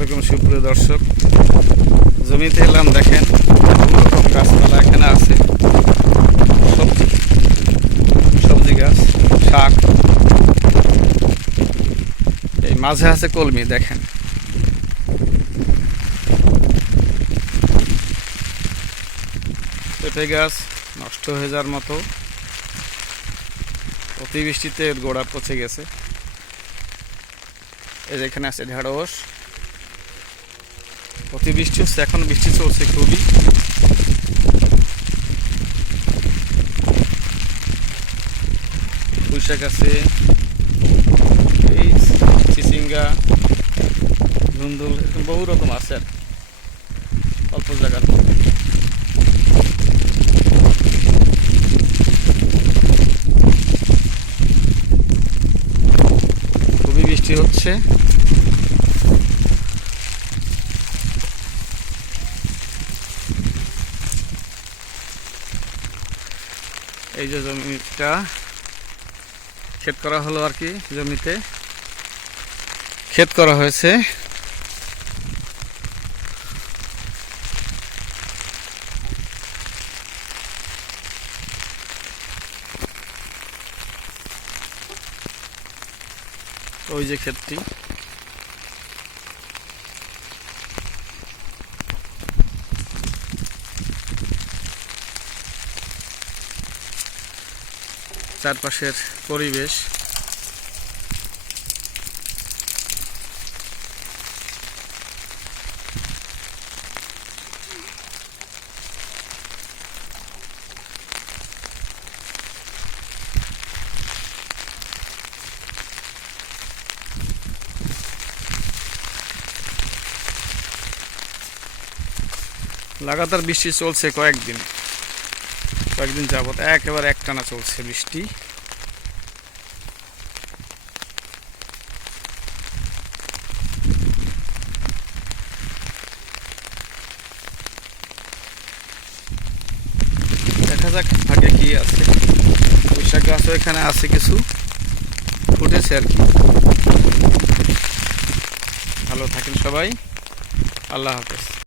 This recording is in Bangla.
আলাইকুম, সুপ্রিয় দর্শক। জমিতে এলাম, দেখেন রকম গাছপালা এখানে আছে। সবজি সবজি গাছ, শাক। এই মাঝে আছে কলমি, দেখেন। পেঁপে গাছ নষ্ট হয়ে যাওয়ার মতো অতিবৃষ্টিতে গোড়া পচে গেছে। এখানে আছে ঢেঁড়স অতিবৃষ্টি হচ্ছে, এখন বৃষ্টি চলছে খুবই। পুঁইশাক আছে এই চিচিঙ্গা ধুন্দুল এরকম বহু রকম আছে আর অল্প জায়গার খুবই বৃষ্টি হচ্ছে। এই যে জমিটা ক্ষেত করা হলো আর কি জমিতে। ক্ষেত করা হয়েছে। ওই যে ক্ষেতটি। চারপাশের পরিবেশ। লাগাতার বৃষ্টি চলছে কয়েকদিন। কয়েকদিন যাবত একেবারে একটানা চলছে বৃষ্টি। দেখা যাক ভাগে কি আছে। বৈশাখ গাছও এখানে আছে কিছু। ফুটেছে আর কি। ভালো থাকেন সবাই। আল্লাহ হাফেজ।